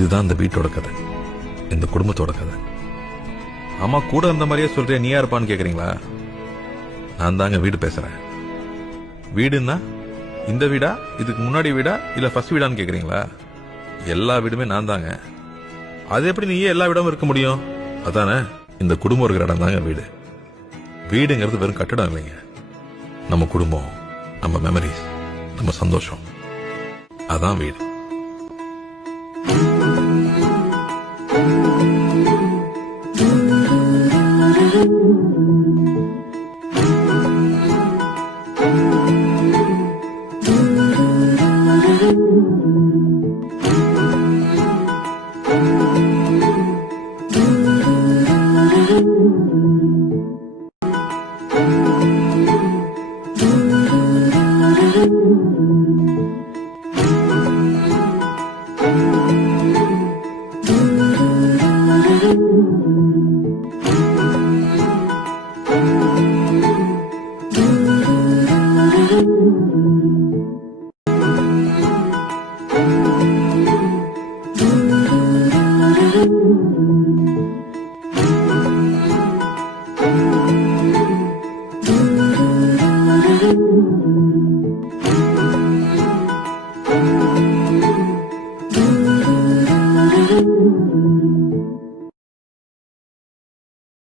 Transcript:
இதுதான் இந்த வீட்டோட கதை, இந்த குடும்பத்தோட கதை. அம்மா கூட இருந்த மாதிரியே சொல்றேன், நீ யாருப்பான்னு கேக்குறீங்களா? நான் தாங்க வீடு பேசுறேன். வீடுன்னா இந்த வீடா, இதுக்கு முன்னாடி வீடா, இல்ல ஃபர்ஸ்ட் வீடான்னு கேக்குறீங்களா? எல்லா வீடுமே நான் தாங்க. அது எப்படி நீயே எல்லா வீடும் இருக்க முடியும்? அதானே, இந்த குடும்பம் இருக்கிற இடம் தாங்க வீடு. வீடுங்கிறது வெறும் கட்டடம் இல்லைங்க. நம்ம குடும்பம், நம்ம மெமரிஸ், நம்ம சந்தோஷம், அதான் வீடு.